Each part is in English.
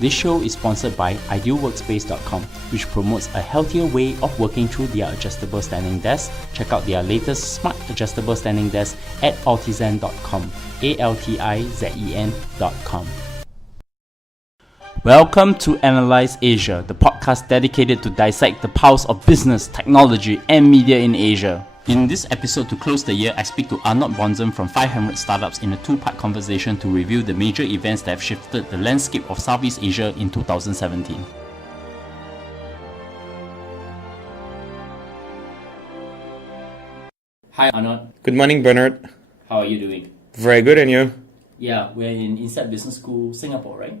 This show is sponsored by idealworkspace.com, which promotes a healthier way of working through their adjustable standing desk. Check out their latest smart adjustable standing desk at altizen.com, ALTIZEN.com. Welcome to Analyze Asia, the podcast dedicated to dissect the pulse of business, technology, and media in Asia. In this episode, to close the year, I speak to Arnold Bonzem from 500 Startups in a two-part conversation to review the major events that have shifted the landscape of Southeast Asia in 2017. Hi Arnold. Good morning, Bernard. How are you doing? Very good, and you? Yeah, we're in Inside Business School, Singapore, right?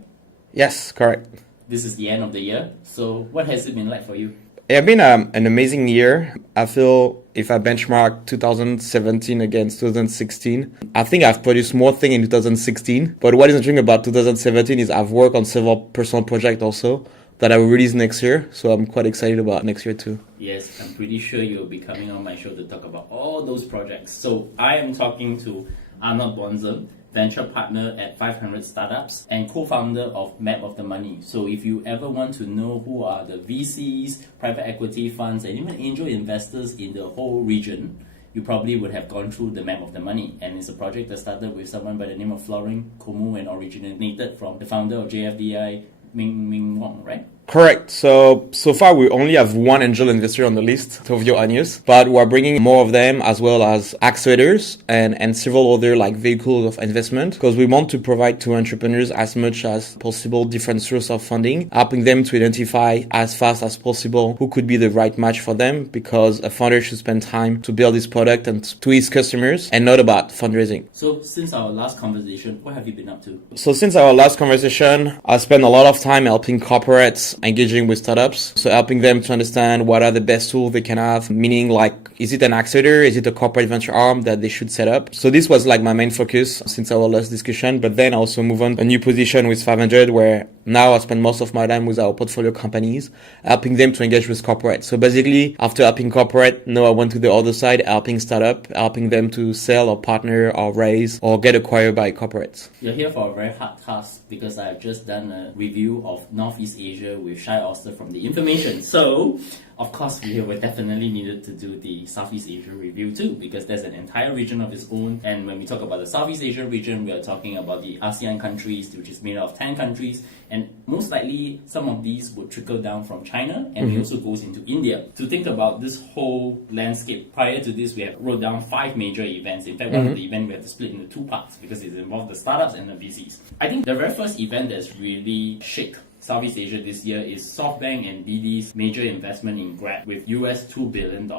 Yes, correct. This is the end of the year, so what has it been like for you? It's been an amazing year. I feel if I benchmark 2017 against 2016, I think I've produced more things in 2016. But what is interesting about 2017 is I've worked on several personal projects also that I will release next year. So I'm quite excited about next year too. Yes, I'm pretty sure you'll be coming on my show to talk about all those projects. So I am talking to Arnold Bonzem, venture partner at 500 Startups and co-founder of Map of the Money. So if you ever want to know who are the VCs, private equity funds, and even angel investors in the whole region, you probably would have gone through the Map of the Money. And it's a project that started with someone by the name of Florent Komu and originated from the founder of JFDI, Ming Wong, right? Correct. So far we only have one angel investor on the list, Tovio Anius, but we're bringing more of them as well as accelerators and several other like vehicles of investment because we want to provide to entrepreneurs as much as possible different sources of funding, helping them to identify as fast as possible who could be the right match for them because a founder should spend time to build his product and to his customers and not about fundraising. So since our last conversation, what have you been up to? So since our last conversation, I spent a lot of time helping corporates engaging with startups, so helping them to understand what are the best tools they can have, meaning like, is it an accelerator, is it a corporate venture arm that they should set up? So this was like my main focus since our last discussion, but then I also move on a new position with 500 where now I spend most of my time with our portfolio companies, helping them to engage with corporate. So basically, after helping corporate, now I went to the other side, helping startup, helping them to sell or partner or raise or get acquired by corporates. You're here for a very hard task because I've just done a review of Northeast Asia with Shai Oster from The Information. So, of course, we were definitely needed to do the Southeast Asia review too because there's an entire region of its own. And when we talk about the Southeast Asia region, we are talking about the ASEAN countries, which is made up of 10 countries. And most likely, some of these would trickle down from China and it also goes into India. To think about this whole landscape, prior to this, we have wrote down 5 major events. In fact, one of the events we have to split into 2 parts because it involved the startups and the VCs. I think the very first event that's really shake Southeast Asia this year is SoftBank and Didi's major investment in Grab with US $2 billion.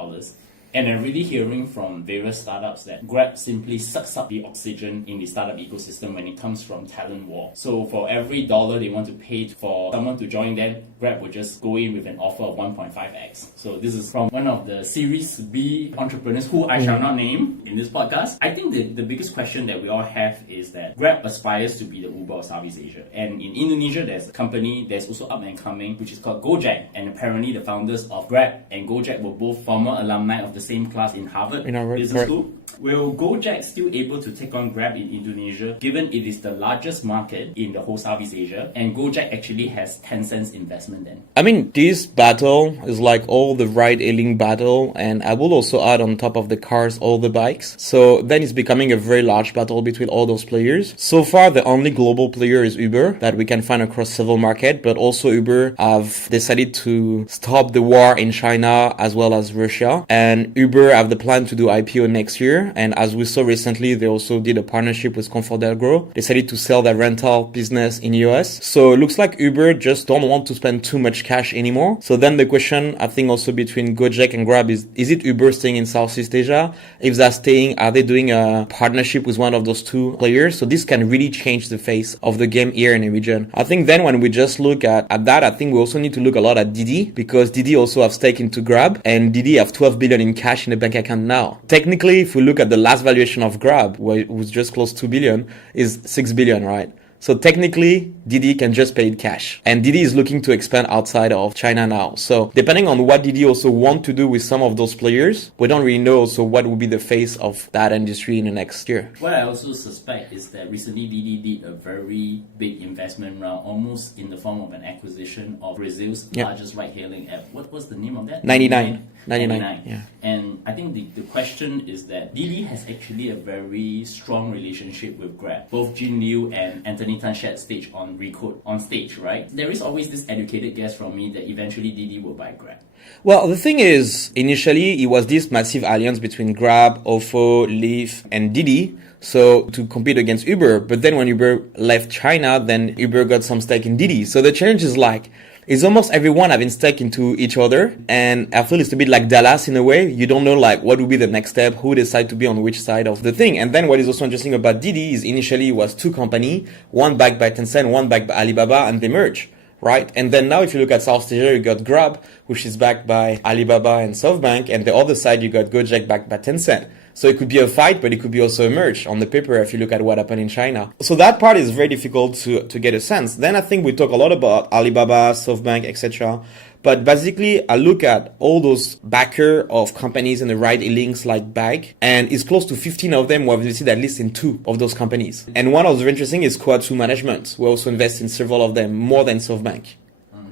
And I'm really hearing from various startups that Grab simply sucks up the oxygen in the startup ecosystem when it comes from talent war. So for every dollar they want to pay for someone to join them, Grab will just go in with an offer of 1.5x. So this is from one of the Series B entrepreneurs who I shall not name in this podcast. I think the biggest question that we all have is that Grab aspires to be the Uber of Southeast Asia. And in Indonesia, there's a company that's also up and coming, which is called Gojek. And apparently the founders of Grab and Gojek were both former alumni of the same class in Harvard Business School. Will Gojek still able to take on Grab in Indonesia, given it is the largest market in the whole Southeast Asia, and Gojek actually has Tencent's investment then? I mean, this battle is like all the ride-hailing battle, and I will also add on top of the cars all the bikes. So then it's becoming a very large battle between all those players. So far, the only global player is Uber that we can find across several markets, but also Uber have decided to stop the war in China as well as Russia, and Uber have the plan to do IPO next year. And as we saw recently, they also did a partnership with ComfortDelGro, decided to sell their rental business in US. So it looks like Uber just don't want to spend too much cash anymore. So then the question, I think also between Gojek and Grab is it Uber staying in Southeast Asia? If they're staying, are they doing a partnership with one of those two players? So this can really change the face of the game here in the region. I think then when we just look at that, I think we also need to look a lot at Didi because Didi also have stake into Grab and Didi have 12 billion in cash in the bank account now. Technically, if we look at the last valuation of Grab, where it was just close to 2 billion, is 6 billion, right? So technically, Didi can just pay in cash. And Didi is looking to expand outside of China now. So depending on what Didi also want to do with some of those players, we don't really know also what will be the face of that industry in the next year. What I also suspect is that recently Didi did a very big investment round, almost in the form of an acquisition of Brazil's largest ride-hailing app. What was the name of that? 99. Yeah. And I think the question is that Didi has actually a very strong relationship with Grab. Both Jin Liu and Anthony Tan shared stage on Recode on stage, right? There is always this educated guess from me that eventually Didi will buy Grab. Well, the thing is, initially, it was this massive alliance between Grab, Ofo, Lyft, and Didi. So to compete against Uber. But then when Uber left China, then Uber got some stake in Didi. So the challenge is like, it's almost everyone having stake into each other. And I feel it's a bit like Dallas in a way. You don't know like what will be the next step, who decide to be on which side of the thing. And then what is also interesting about Didi is initially it was two companies, one backed by Tencent, one backed by Alibaba, and they merge. Right? And then now if you look at South Asia, you got Grab, which is backed by Alibaba and SoftBank. And the other side, you got Gojek backed by Tencent. So it could be a fight, but it could be also a merge on the paper if you look at what happened in China. So that part is very difficult to get a sense. Then I think we talk a lot about Alibaba, SoftBank, etc. But basically, I look at all those backer of companies in the ride-hailings like Bag, and it's close to 15 of them who have invested at least in 2 of those companies. And one of the interesting is Koatsu Management, who also invest in several of them, more than SoftBank.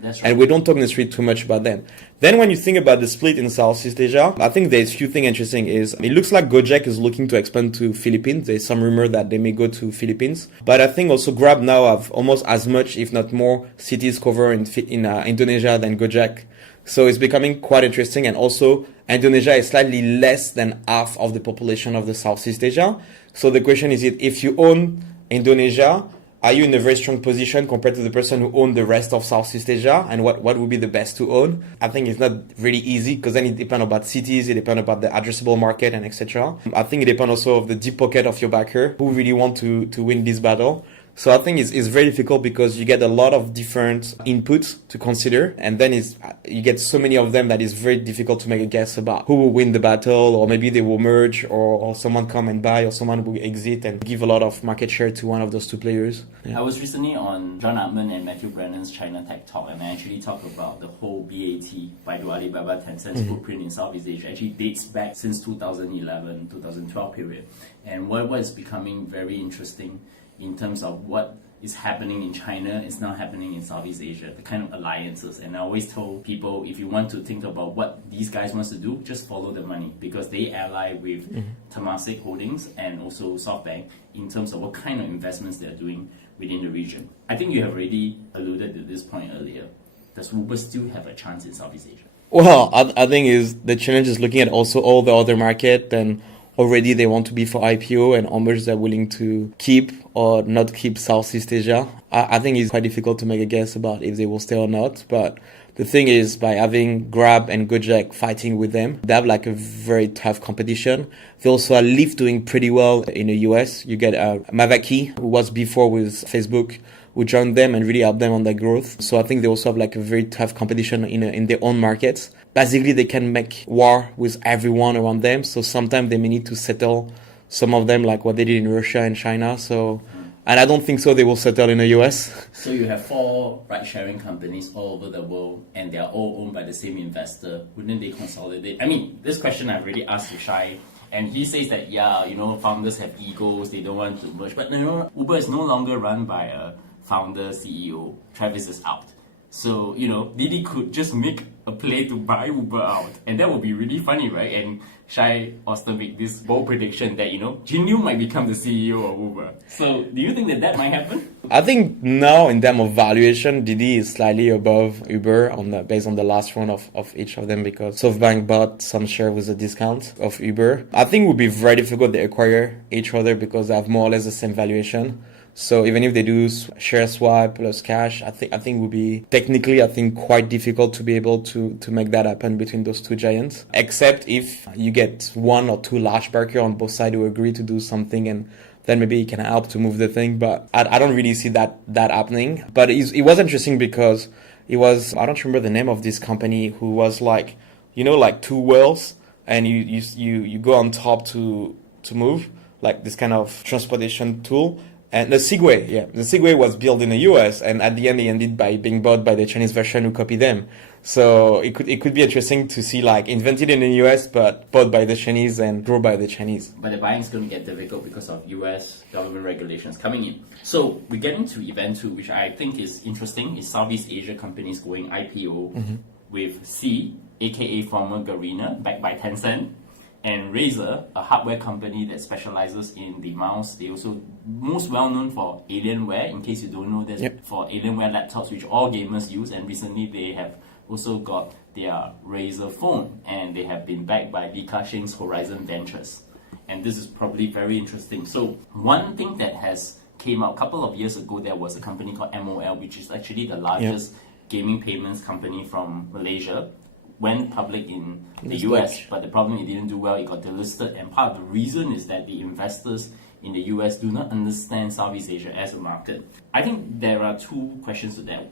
That's right. And we don't talk in the street too much about them. Then when you think about the split in Southeast Asia, I think there's a few things interesting is, it looks like Gojek is looking to expand to Philippines. There's some rumor that they may go to Philippines. But I think also Grab now have almost as much, if not more, cities covered in Indonesia than Gojek. So it's becoming quite interesting. And also Indonesia is slightly less than half of the population of the Southeast Asia. So the question is, if you own Indonesia, are you in a very strong position compared to the person who owns the rest of Southeast Asia? And what would be the best to own? I think it's not really easy because then it depends about cities, it depends about the addressable market and etc. I think it depends also of the deep pocket of your backer who really want to win this battle. So I think it's very difficult because you get a lot of different inputs to consider, and then you get so many of them that it's very difficult to make a guess about who will win the battle, or maybe they will merge, or someone come and buy, or someone will exit and give a lot of market share to one of those 2 players. I was recently on John Upman and Matthew Brennan's China Tech Talk, and I actually talked about the whole BAT, Baidu Alibaba Tencent's footprint in Southeast Asia. Actually dates back since 2011, 2012 period. And what is becoming very interesting in terms of what is happening in China is now happening in Southeast Asia, the kind of alliances. And I always told people, if you want to think about what these guys want to do, just follow the money, because they ally with Temasek Holdings and also SoftBank in terms of what kind of investments they're doing within the region. I think you have already alluded to this point earlier. Does Uber still have a chance in Southeast Asia? Well, I think is the challenge is looking at also all the other market, and already they want to be for IPO and how much they're willing to keep or not keep Southeast Asia. I think it's quite difficult to make a guess about if they will stay or not. But the thing is, by having Grab and Gojek fighting with them, they have like a very tough competition. They also are Lyft doing pretty well in the US. You get Mavaki, who was before with Facebook, who joined them and really helped them on their growth. So I think they also have like a very tough competition in their own markets. Basically, they can make war with everyone around them. So sometimes they may need to settle some of them, like what they did in Russia and China. So, and I don't think so they will settle in the US. So you have 4 ride-sharing companies all over the world, and they are all owned by the same investor. Wouldn't they consolidate? I mean, this question I've already asked to Shai, and he says that, founders have egos, they don't want to merge. But Uber is no longer run by a founder, CEO. Travis is out. So, Didi could just make a play to buy Uber out. And that would be really funny, right? And Shai Auster make this bold prediction that, Jin Liu might become the CEO of Uber. So, do you think that might happen? I think now, in terms of valuation, Didi is slightly above Uber based on the last round of each of them, because SoftBank bought some share with a discount of Uber. I think it would be very difficult to acquire each other because they have more or less the same valuation. So even if they do share swap plus cash, I think it would be technically, quite difficult to be able to make that happen between those 2 giants. Except if you get 1 or 2 large backers on both sides who agree to do something, and then maybe it can help to move the thing. But I don't really see that happening. But it was interesting because it was, I don't remember the name of this company, who was like 2 wheels, and you go on top to move, like this kind of transportation tool. And the Segway, yeah. The Segway was built in the US, and at the end they ended by being bought by the Chinese version who copied them. So it could be interesting to see like invented in the US but bought by the Chinese and grown by the Chinese. But the buying is going to get difficult because of US government regulations coming in. So we're getting to event 2, which I think is interesting, is Southeast Asia companies going IPO with Sea, aka former Garena, backed by Tencent, and Razer, a hardware company that specializes in the mouse. They also most well known for Alienware. In case you don't know, that's for Alienware laptops, which all gamers use. And recently they have also got their Razer phone, and they have been backed by Li Ka-shing's Horizon Ventures. And this is probably very interesting. So one thing that has came out a couple of years ago, there was a company called MOL, which is actually the largest gaming payments company from Malaysia. Went public in the US, but the problem, it didn't do well. It got delisted, and part of the reason is that the investors in the US do not understand Southeast Asia as a market. I think there are 2 questions to that.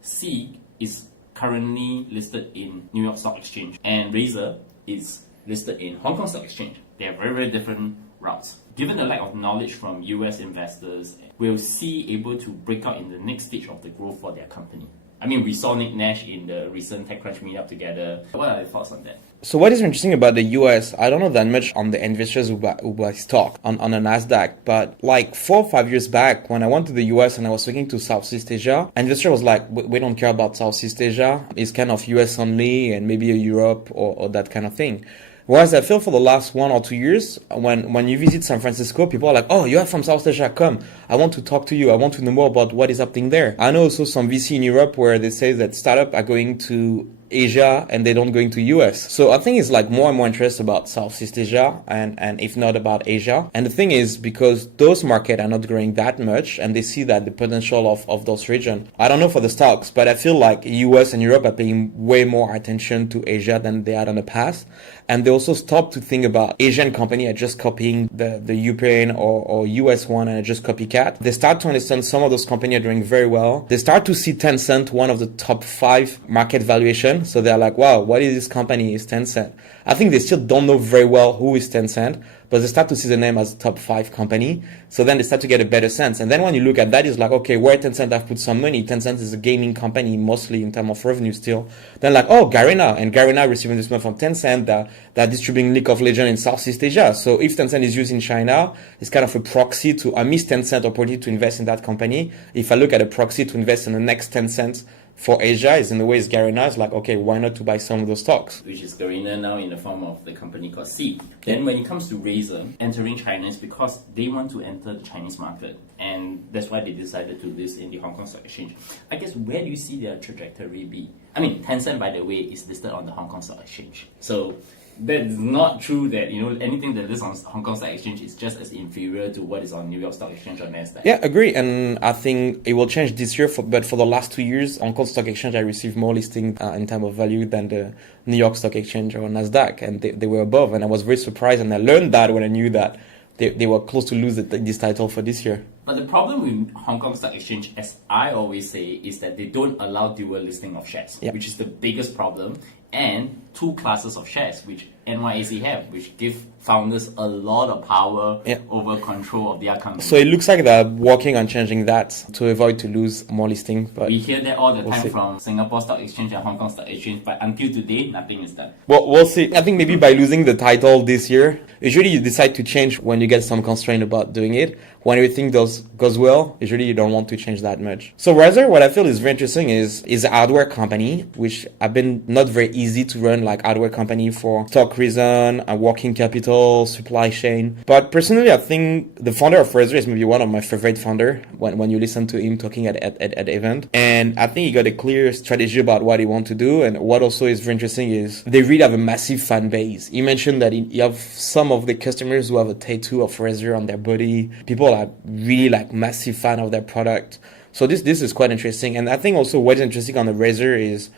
Sea is currently listed in New York Stock Exchange, and Razer is listed in Hong Kong Stock Exchange. They are very, very different routes. Given the lack of knowledge from US investors, will Sea able to break out in the next stage of the growth for their company? I mean, we saw Nick Nash in the recent TechCrunch meetup together. What are your thoughts on that? So what is interesting about the US, I don't know that much on the investors who buy stock on the NASDAQ, but like 4 or 5 years back when I went to the US and I was talking to Southeast Asia, investor was like, we don't care about Southeast Asia. It's kind of US only and maybe a Europe or that kind of thing. Whereas I feel for the last 1 or 2 years, when you visit San Francisco, people are like, oh, you're from South Asia, come. I want to talk to you. I want to know more about what is happening there. I know also some VC in Europe where they say that startups are going to Asia and they don't going to US. So I think it's like more and more interest about Southeast Asia and if not about Asia. And the thing is, because those markets are not growing that much and they see that the potential of those regions, I don't know for the stocks, but I feel like US and Europe are paying way more attention to Asia than they had in the past. And they also stop to think about Asian company are just copying the European or US one and just copycat. They start to understand some of those companies are doing very well. They start to see Tencent, one of the top 5 market valuation. So they're like, wow, what is this company? Is Tencent? I think they still don't know very well who is Tencent, but they start to see the name as a top 5 company. So then they start to get a better sense. And then when you look at that, it's like, okay, where Tencent have put some money? Tencent is a gaming company, mostly in terms of revenue still. Then like, oh, Garena. And Garena receiving this money from Tencent that distributing League of Legends in Southeast Asia. So if Tencent is used in China, it's kind of a proxy to a miss Tencent opportunity to invest in that company. If I look at a proxy to invest in the next Tencent for Asia, is in the way it's Garena. It's like, okay, why not to buy some of those stocks? Which is Garena now in the form of the company called Sea. Then when it comes to Razer entering China, it's because they want to enter the Chinese market. And that's why they decided to list in the Hong Kong Stock Exchange. I guess, where do you see their trajectory be? I mean, Tencent, by the way, is listed on the Hong Kong Stock Exchange. So that's not true that, anything that is on Hong Kong Stock Exchange is just as inferior to what is on New York Stock Exchange or NASDAQ. Yeah, agree. And I think it will change this year, but for the last 2 years, Hong Kong Stock Exchange, I received more listing in terms of value than the New York Stock Exchange or NASDAQ, and they were above. And I was very surprised, and I learned that when I knew that they were close to lose this title for this year. But the problem with Hong Kong Stock Exchange, as I always say, is that they don't allow dual listing of shares, which is the biggest problem, and 2 classes of shares, which NYSE have, which give founders a lot of power over control of their company. So it looks like they're working on changing that to avoid to lose more listing. But we hear that all the time from Singapore Stock Exchange and Hong Kong Stock Exchange, but until today, nothing is done. Well, we'll see. I think maybe by losing the title this year, usually you decide to change when you get some constraint about doing it. When everything goes well, usually you don't want to change that much. So Razer, what I feel is very interesting is a hardware company, which have been not very easy to run like hardware company for stock reason, working capital, supply chain. But personally, I think the founder of Razer is maybe one of my favorite founder when you listen to him talking at the event. And I think he got a clear strategy about what he wants to do. And what also is very interesting is they really have a massive fan base. He mentioned that you have some of the customers who have a tattoo of Razer on their body. People are really like massive fan of their product. So this is quite interesting. And I think also what's interesting on the Razer is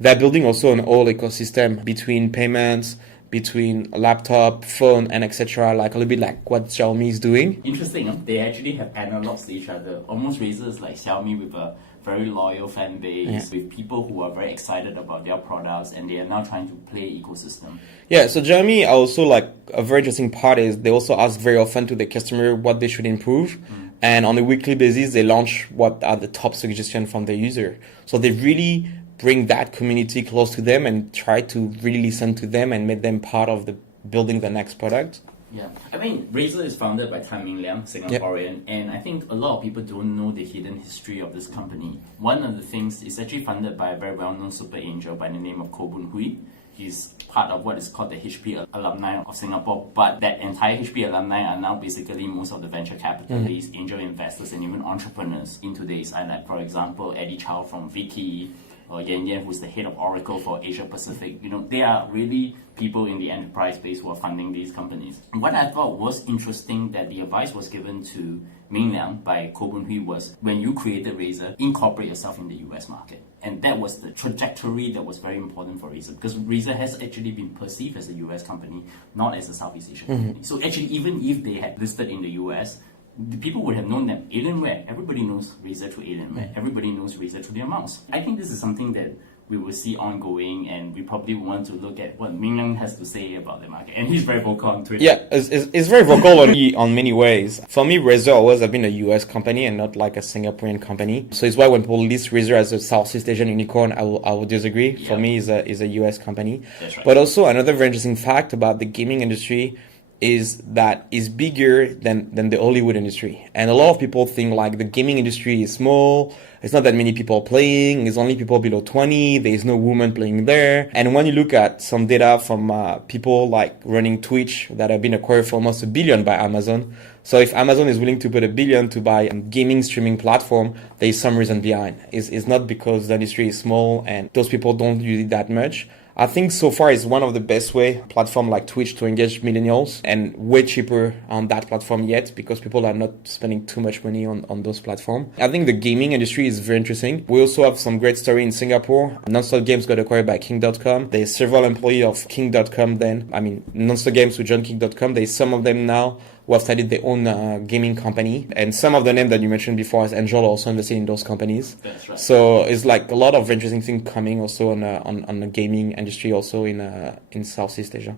they're building also an whole ecosystem between payments, between laptop, phone, and etc. Like a little bit like what Xiaomi is doing. Interesting, huh? They actually have analogs to each other. Almost Razer is like Xiaomi with a very loyal fan base, with people who are very excited about their products, and they are now trying to play ecosystem. Yeah, so Xiaomi also like a very interesting part is they also ask very often to the customer what they should improve. And on a weekly basis, they launch what are the top suggestions from the user. So they really bring that community close to them and try to really listen to them and make them part of the building the next product. Yeah, I mean, Razer is founded by Tan Ming Liang, Singaporean, and I think a lot of people don't know the hidden history of this company. One of the things is actually funded by a very well-known super angel by the name of Koh Boon Hui. He's part of what is called the HP alumni of Singapore, but that entire HP alumni are now basically most of the venture capitalists, angel investors, and even entrepreneurs in today's island. For example, Eddie Chow from Viki, or Yan Yan, who's the head of Oracle for Asia Pacific. You know, they are really people in the enterprise space who are funding these companies. And what I thought was interesting that the advice was given to Ming Liang by Koh Boon Hui was, when you created Razer, incorporate yourself in the US market. And that was the trajectory that was very important for Razer, because Razer has actually been perceived as a US company, not as a Southeast Asian company. So actually, even if they had listed in the US, the people would have known them. Alienware, everybody knows Razer through Alienware. Everybody knows Razer through their mouse. I think this is something that we will see ongoing, and we probably want to look at what Ming Liang has to say about the market. And he's very vocal on Twitter. Yeah, it's very vocal on many ways. For me, Razer always have been a US company and not like a Singaporean company. So it's why when people list Razer as a Southeast Asian unicorn, I will disagree. For me, it's a US company. That's right. But also another very interesting fact about the gaming industry is that it's bigger than the Hollywood industry. And a lot of people think like the gaming industry is small, it's not that many people playing, it's only people below 20, there's no women playing there. And when you look at some data from people like running Twitch that have been acquired for almost $1 billion by Amazon, so if Amazon is willing to put $1 billion to buy a gaming streaming platform, there's some reason behind. It's not because the industry is small and those people don't use it that much. I think so far it's one of the best way platform like Twitch to engage millennials, and way cheaper on that platform yet because people are not spending too much money on those platforms. I think the gaming industry is very interesting. We also have some great story in Singapore. Nonstop Games got acquired by King.com. There's several employees of King.com Nonstop Games who joined King.com. There's some of them now who have started their own gaming company. And some of the names that you mentioned before as Angel also invested in those companies. That's right. So it's like a lot of interesting things coming also on the gaming industry also in Southeast Asia.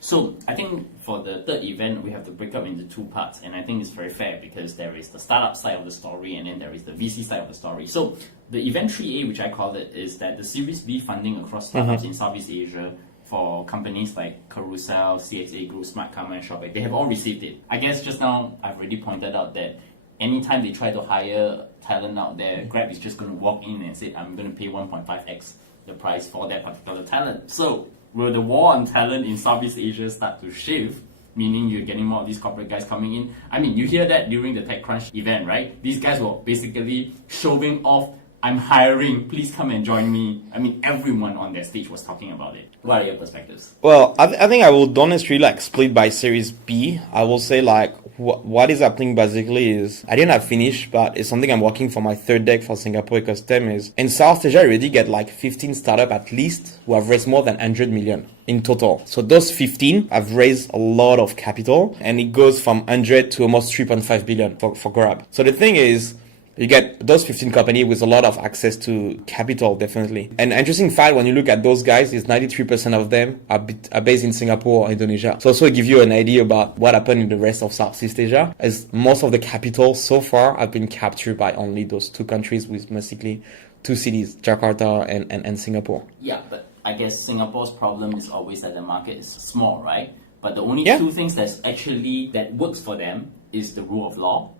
So I think for the third event, we have to break up into two parts. And I think it's very fair because there is the startup side of the story and then there is the VC side of the story. So the event 3A, which I call it, is that the Series B funding across startups in Southeast Asia for companies like Carousel, CXA Group, Smart Karma, and Shopee, they have all received it. I guess just now I've already pointed out that anytime they try to hire talent out there, Grab is just going to walk in and say, I'm going to pay 1.5x the price for that particular talent. So will the war on talent in Southeast Asia start to shift, meaning you're getting more of these corporate guys coming in? I mean, you hear that during the TechCrunch event, right? These guys were basically showing off, I'm hiring, please come and join me. I mean, everyone on that stage was talking about it. What are your perspectives? Well, I think I will honestly like split by Series B. I will say like what is happening basically is, I didn't have finished, but it's something I'm working for my third deck for Singapore ecosystem is, in South Asia, I already get like 15 startups at least who have raised more than 100 million in total. So those 15 have raised a lot of capital and it goes from 100 to almost 3.5 billion for Grab. So the thing is, you get those 15 companies with a lot of access to capital, definitely. And interesting fact, when you look at those guys, is 93% of them are based in Singapore or Indonesia. So also give you an idea about what happened in the rest of Southeast Asia, as most of the capital so far have been captured by only those two countries with basically two cities, Jakarta and Singapore. Yeah, but I guess Singapore's problem is always that the market is small, right? But the only Yeah. two things that works for them is the rule of law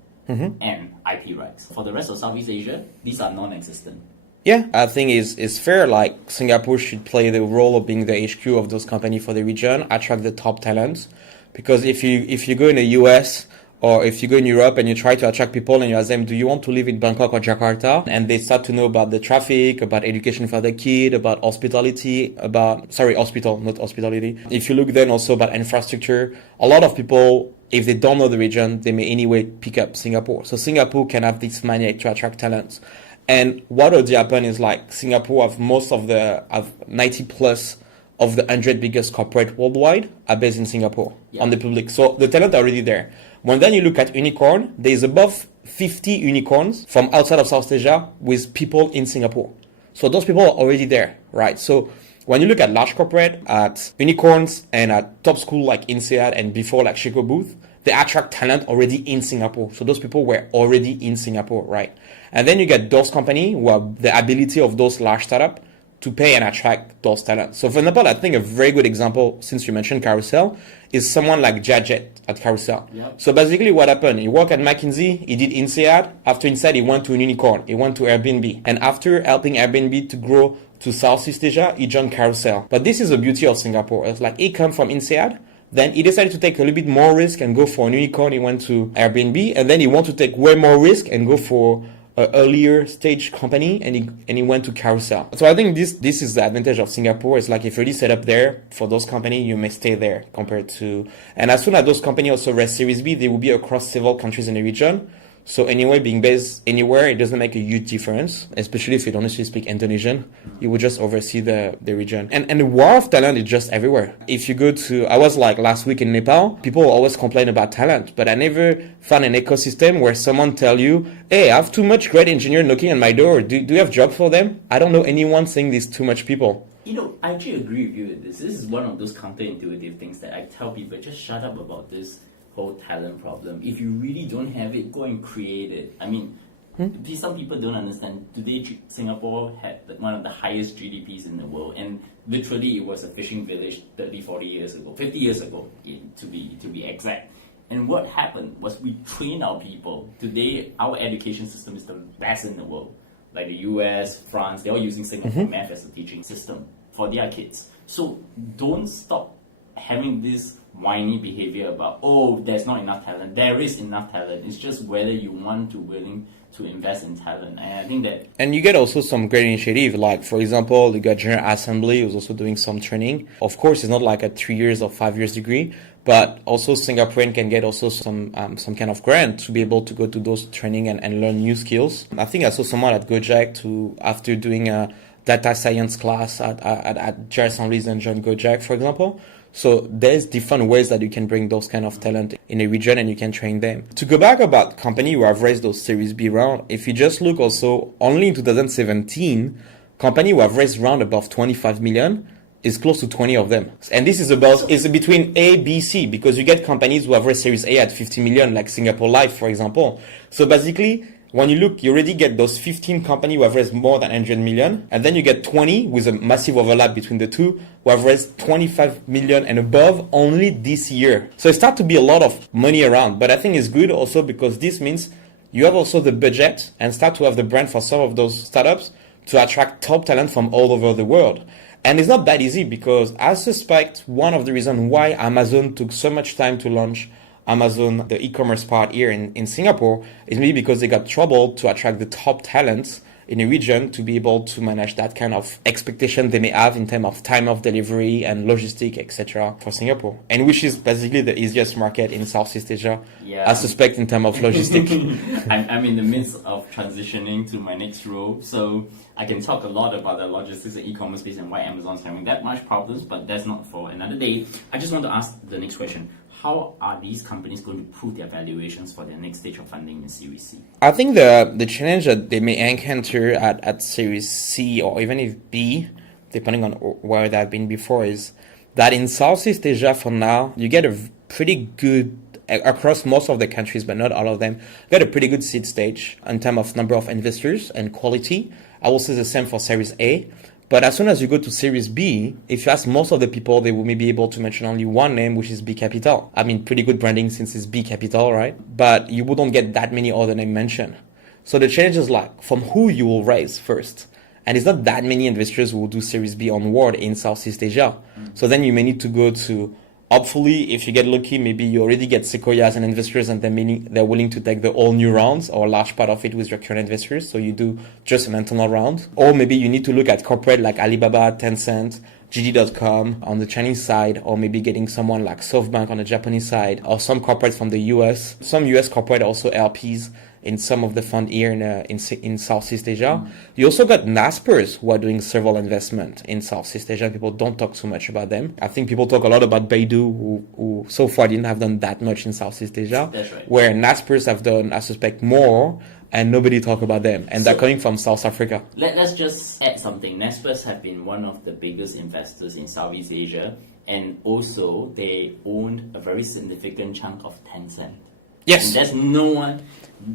and IP rights. For the rest of Southeast Asia, these are non-existent. Yeah, I think it's fair. Like Singapore should play the role of being the HQ of those companies for the region, attract the top talents. Because if you go in the US or if you go in Europe and you try to attract people and you ask them, do you want to live in Bangkok or Jakarta? And they start to know about the traffic, about education for the kid, about hospitality, hospital, not hospitality. If you look then also about infrastructure, a lot of people, if they don't know the region, they may anyway pick up Singapore. So Singapore can have this magnet to attract talents. And what would happen is like Singapore have 90 plus of the 100 biggest corporate worldwide are based in Singapore on the public. So the talent are already there. When then you look at unicorn, there's above 50 unicorns from outside of South Asia with people in Singapore. So those people are already there, right? So when you look at large corporate, at unicorns and at top school like INSEAD and before like Chico Booth, they attract talent already in Singapore. So those people were already in Singapore, right? And then you get those companies who have the ability of those large startups to pay and attract those talents. So for example, I think a very good example, since you mentioned Carousel, is someone like Jajet at Carousel. Yep. So basically what happened, he worked at McKinsey, he did INSEAD. After INSEAD, he went to an unicorn. He went to Airbnb. And after helping Airbnb to grow to Southeast Asia, he joined Carousel. But this is the beauty of Singapore. It's like he came from INSEAD, then he decided to take a little bit more risk and go for an unicorn. He went to Airbnb, and then he wanted to take way more risk and go for an earlier stage company, and he went to Carousel. So I think this is the advantage of Singapore. It's like if you're already set up there for those companies, you may stay there compared to. And as soon as those companies also raise Series B, they will be across several countries in the region. So anyway, being based anywhere, it doesn't make a huge difference, especially if you don't necessarily speak Indonesian. You would just oversee the region. And the war of talent is just everywhere. If you go to, I was like last week in Nepal, people always complain about talent, but I never found an ecosystem where someone tell you, hey, I have too much great engineer knocking on my door. Do you have job for them? I don't know anyone saying there's too much people. You know, I actually agree with you with this. This is one of those counterintuitive things that I tell people, just shut up about this whole talent problem. If you really don't have it, go and create it. I mean, some people don't understand. Today, Singapore had one of the highest GDPs in the world, and literally it was a fishing village 30, 40 years ago, 50 years ago, to be exact. And what happened was we trained our people. Today, our education system is the best in the world. Like the US, France, they're all using Singapore math as a teaching system for their kids. So don't stop having this whiny behavior about, oh, there's not enough talent. There is enough talent. It's just whether you want to willing to invest in talent. And I think that... And you get also some great initiative, like, for example, you got General Assembly, who's also doing some training. Of course, it's not like a 3 years or 5 years degree, but also Singaporean can get also some kind of grant to be able to go to those training and learn new skills. I think I saw someone at Gojek who, after doing a data science class at General Assemblies and joined Gojek, for example. So there's different ways that you can bring those kind of talent in a region and you can train them. To go back about company who have raised those Series B round, if you just look also, only in 2017, company who have raised round above 25 million is close to 20 of them. And this is is between A, B, C, because you get companies who have raised Series A at 50 million, like Singapore Life, for example. So basically, when you look, you already get those 15 companies who have raised more than 100 million, and then you get 20 with a massive overlap between the two who have raised 25 million and above only this year. So it starts to be a lot of money around, but I think it's good also because this means you have also the budget and start to have the brand for some of those startups to attract top talent from all over the world. And it's not that easy because I suspect one of the reasons why Amazon took so much time to launch Amazon, the e-commerce part here in Singapore, is maybe because they got trouble to attract the top talents in a region to be able to manage that kind of expectation they may have in terms of time of delivery and logistic, etc. for Singapore. And which is basically the easiest market in Southeast Asia, I suspect, in terms of logistic. I'm in the midst of transitioning to my next role, so I can talk a lot about the logistics and e-commerce space and why Amazon's having that much problems, but that's not for another day. I just want to ask the next question. How are these companies going to prove their valuations for their next stage of funding in Series C? I think the challenge that they may encounter at Series C or even if B, depending on where they've been before, is that in Southeast Asia for now, you get a pretty good, across most of the countries, but not all of them, you get a pretty good seed stage in terms of number of investors and quality. I will say the same for Series A. But as soon as you go to Series B, if you ask most of the people, they will maybe be able to mention only one name, which is B Capital. I mean, pretty good branding since it's B Capital, right? But you wouldn't get that many other names mentioned. So the challenge is like from who you will raise first. And it's not that many investors who will do Series B onward in Southeast Asia. So then you may need to go to, hopefully, if you get lucky, maybe you already get Sequoia as an investors and they're willing to take the all new rounds or a large part of it with your current investors. So you do just an internal round. Or maybe you need to look at corporate like Alibaba, Tencent, JD.com on the Chinese side, or maybe getting someone like SoftBank on the Japanese side, or some corporates from the US. Some US corporate also LPs in some of the fund here in Southeast Asia. You also got Naspers who are doing several investment in Southeast Asia. People don't talk so much about them. I think people talk a lot about Beidou, who so far didn't have done that much in Southeast Asia. That's right. Where Naspers have done, I suspect, more, and nobody talk about them. And they're coming from South Africa. Let's just add something. Naspers have been one of the biggest investors in Southeast Asia, and also they owned a very significant chunk of Tencent. Yes. And there's no one.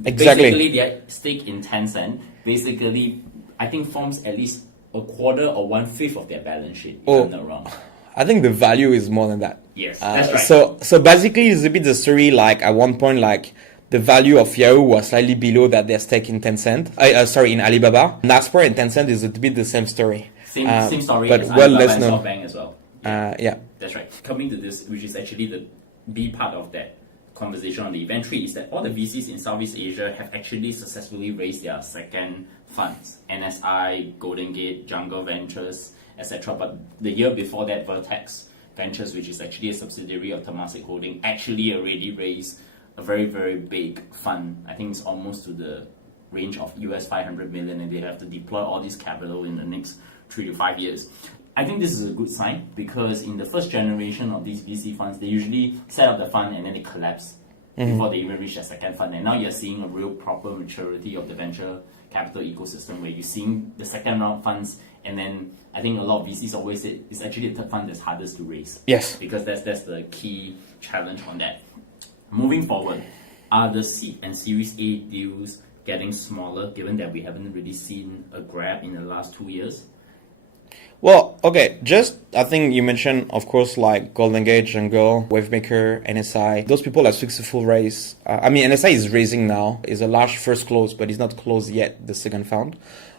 Exactly. Basically, their stake in Tencent basically, I think, forms at least a quarter or 1/5 of their balance sheet. If I'm not wrong. I think the value is more than that. Yes, that's right. So basically, it's a bit the story. Like at one point, like the value of Yahoo was slightly below that their stake in Tencent. In Alibaba. Naspers and Tencent is a bit the same story. Same story, but as well Alibaba less and known. SoftBank as well. Yeah. That's right. Coming to this, which is actually the B part of that conversation on the event tree, is that all the VCs in Southeast Asia have actually successfully raised their second funds. NSI, Golden Gate, Jungle Ventures, etc. But the year before that, Vertex Ventures, which is actually a subsidiary of Temasek Holding, actually already raised a very, very big fund. I think it's almost to the range of US 500 million, and they have to deploy all this capital in the next 3 to 5 years. I think this is a good sign because in the first generation of these VC funds, they usually set up the fund and then they collapse before they even reach their second fund. And now you're seeing a real proper maturity of the venture capital ecosystem where you're seeing the second round funds, and then I think a lot of VCs always say it's actually the third fund that's hardest to raise. Yes. Because that's the key challenge on that. Moving forward, are the seed and Series A deals getting smaller given that we haven't really seen a grab in the last 2 years? Well, okay, I think you mentioned, of course, like Golden Gate, Jungle, Wavemaker, NSI. Those people are successful raise. NSI is raising now. It's a large first close, but it's not closed yet, the second fund.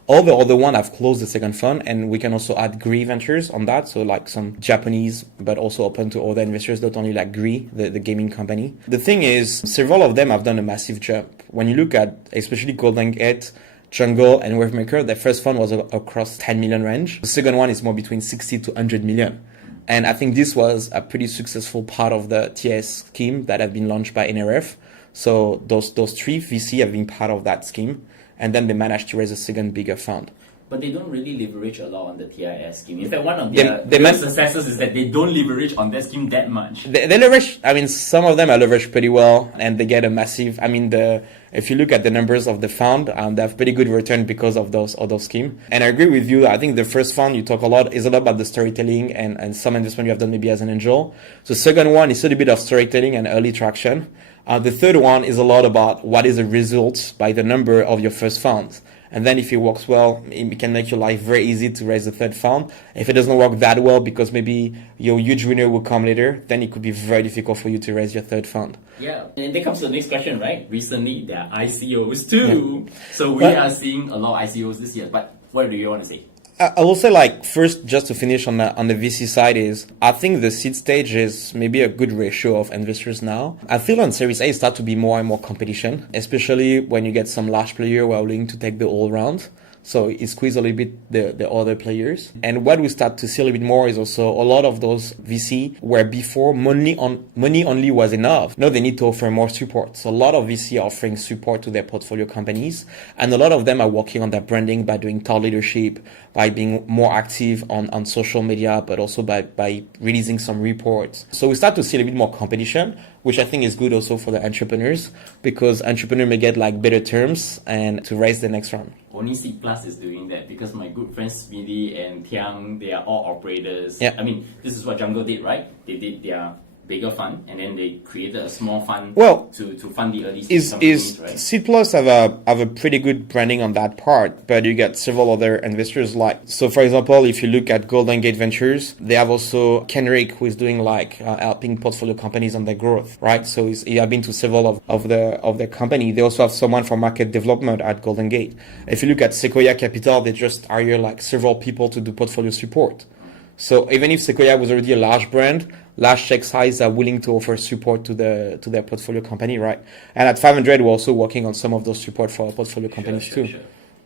All the other one have closed the second fund, and we can also add Gree Ventures on that. So like some Japanese, but also open to other investors, not only like Gree, the gaming company. The thing is, several of them have done a massive jump. When you look at, especially Golden Gate, Jungle, and Wavemaker, their first fund was across 10 million range. The second one is more between 60 to 100 million. And I think this was a pretty successful part of the TS scheme that had been launched by NRF. So those three VC have been part of that scheme. And then they managed to raise a second bigger fund. But they don't really leverage a lot on the TIS scheme. In fact, one of their successes is that they don't leverage on that scheme that much. They leverage, some of them are leveraged pretty well, and they get a massive, if you look at the numbers of the fund, they have pretty good return because of those schemes. And I agree with you. I think the first fund you talk a lot is a lot about the storytelling and some investment you have done maybe as an angel. The second one is a little bit of storytelling and early traction. The third one is a lot about what is the result by the number of your first fund. And then if it works well, it can make your life very easy to raise the third fund. If it doesn't work that well because maybe your huge winner will come later, then it could be very difficult for you to raise your third fund. Yeah, and then comes to the next question, right? Recently, there are ICOs too. Yeah. So we are seeing a lot of ICOs this year. But what do you want to say? I will say, first, just to finish on the VC side is, I think the seed stage is maybe a good ratio of investors now. I feel on Series A start to be more and more competition, especially when you get some large player who are willing to take the whole round. So it squeezes a little bit the other players. And what we start to see a little bit more is also a lot of those VC where before money only was enough. Now they need to offer more support. So a lot of VC are offering support to their portfolio companies. And a lot of them are working on their branding by doing thought leadership, by being more active on social media, but also by releasing some reports. So we start to see a little bit more competition, which I think is good also for the entrepreneurs because entrepreneurs may get better terms and to raise the next round. Only C Plus is doing that because my good friends Smithy and Tiang, they are all operators. Yeah. This is what Jungle did, right? They did their bigger fund and then they created a small fund to fund the early stage companies, right? C Plus have a pretty good branding on that part, but you get several other investors so for example, if you look at Golden Gate Ventures, they have also Kenrick who is doing helping portfolio companies on their growth, right? So he has been to several of their company. They also have someone for market development at Golden Gate. If you look at Sequoia Capital, they just hire several people to do portfolio support. So even if Sequoia was already a large brand, large check size are willing to offer support to their portfolio company, right? And at 500, we're also working on some of those support for our portfolio companies too. Sure.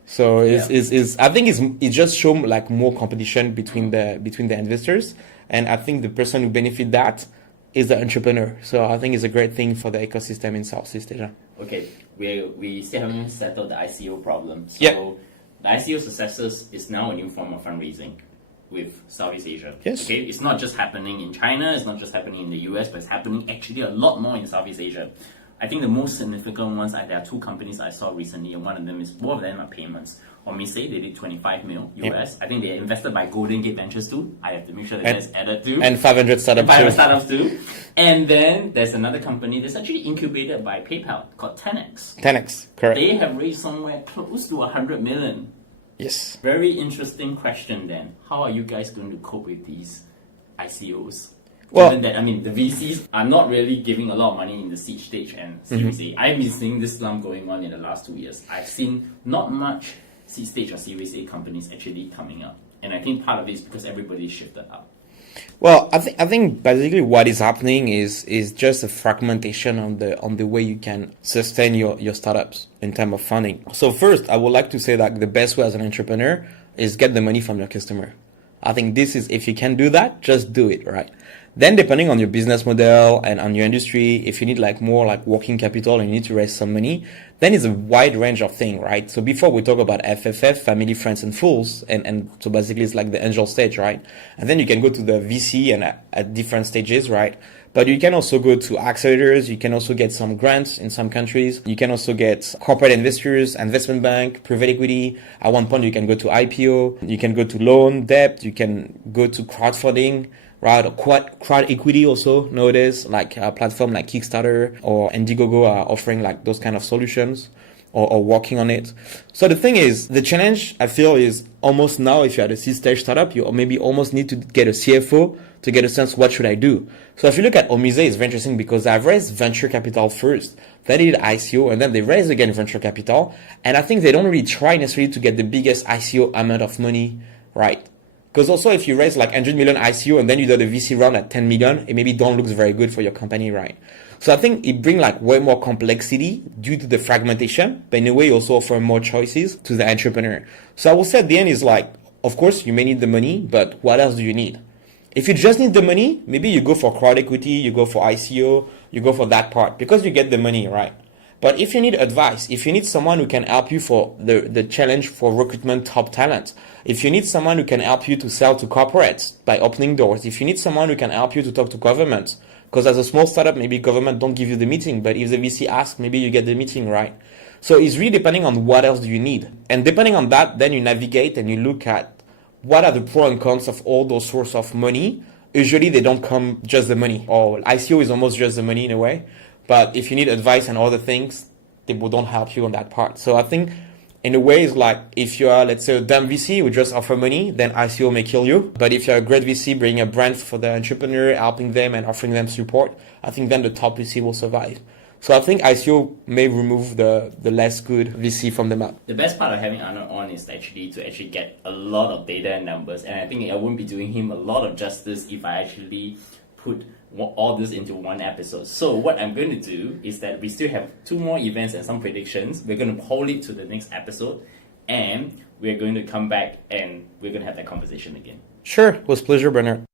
So I think it just shows more competition between the investors, and I think the person who benefit that is the entrepreneur. So I think it's a great thing for the ecosystem in Southeast Asia. Okay, we still haven't settled the ICO problem. So Yeah. the ICO successes is now a new form of fundraising with Southeast Asia. Yes. Okay, it's not just happening in China, it's not just happening in the US, but it's happening actually a lot more in Southeast Asia. I think the most significant ones are there are two companies I saw recently, and one of them is both of them are payments. Omise, they did 25 mil US. I think they're invested by Golden Gate Ventures too. I have to make sure that that's added too. And 500 startups Private too. startups too. And then there's another company that's actually incubated by PayPal called 10x. 10x, correct. They have raised somewhere close to 100 million. Yes. Very interesting question then. How are you guys going to cope with these ICOs? Well- Given that, I mean, the VCs are not really giving a lot of money in the seed stage and Series A. I've been seeing this slump going on in the last 2 years. I've seen not much seed stage or Series A companies actually coming up. And I think part of it is because everybody shifted up. Well, I think basically what is happening is just a fragmentation on the way you can sustain your startups in terms of funding. So first, I would like to say that the best way as an entrepreneur is get the money from your customer. I think this is, if you can do that, just do it, right? Then depending on your business model and on your industry, if you need like more like working capital and you need to raise some money, then it's a wide range of things, right? So before we talk about FFF, family, friends, and fools, and so basically it's like the angel stage, right? And then you can go to the VC and at different stages, right? But you can also go to accelerators. You can also get some grants in some countries. You can also get corporate investors, investment bank, private equity. At one point, you can go to IPO. You can go to loan, debt. You can go to crowdfunding, right? Or crowd equity also nowadays, like a platform like Kickstarter or Indiegogo are offering like those kind of solutions or working on it. So the thing is, the challenge I feel is almost now, if you're at a seed stage startup, you maybe almost need to get a CFO to get a sense, what should I do? So if you look at Omise, it's very interesting because I've raised venture capital first, then they did ICO, and then they raised again venture capital. And I think they don't really try necessarily to get the biggest ICO amount of money, right? Because also if you raise like 100 million ICO and then you do the VC round at 10 million, it maybe don't look very good for your company, right? So I think it brings like way more complexity due to the fragmentation, but in a way you also offer more choices to the entrepreneur. So I will say at the end is like, of course you may need the money, but what else do you need? If you just need the money, maybe you go for crowd equity, you go for ICO, you go for that part because you get the money, right? But if you need advice, if you need someone who can help you for the challenge for recruitment top talent, if you need someone who can help you to sell to corporates by opening doors, if you need someone who can help you to talk to government, because as a small startup, maybe government don't give you the meeting, but if the VC asks, maybe you get the meeting, right? So it's really depending on what else do you need. And depending on that, then you navigate and you look at what are the pros and cons of all those sources of money. Usually they don't come just the money, or ICO is almost just the money in a way. But if you need advice and other things, they don't help you on that part. So I think in a way it's like if you are, let's say, a dumb VC who just offer money, then ICO may kill you. But if you're a great VC bringing a brand for the entrepreneur, helping them and offering them support, I think then the top VC will survive. So I think ICO may remove the less good VC from the map. The best part of having Arnold on is actually to get a lot of data and numbers, and I think I wouldn't be doing him a lot of justice if I actually put all this into one episode. So what I'm going to do is that we still have 2 more events and some predictions. We're going to hold it to the next episode, and we're going to come back and we're going to have that conversation again. Sure, it was a pleasure, Bernard.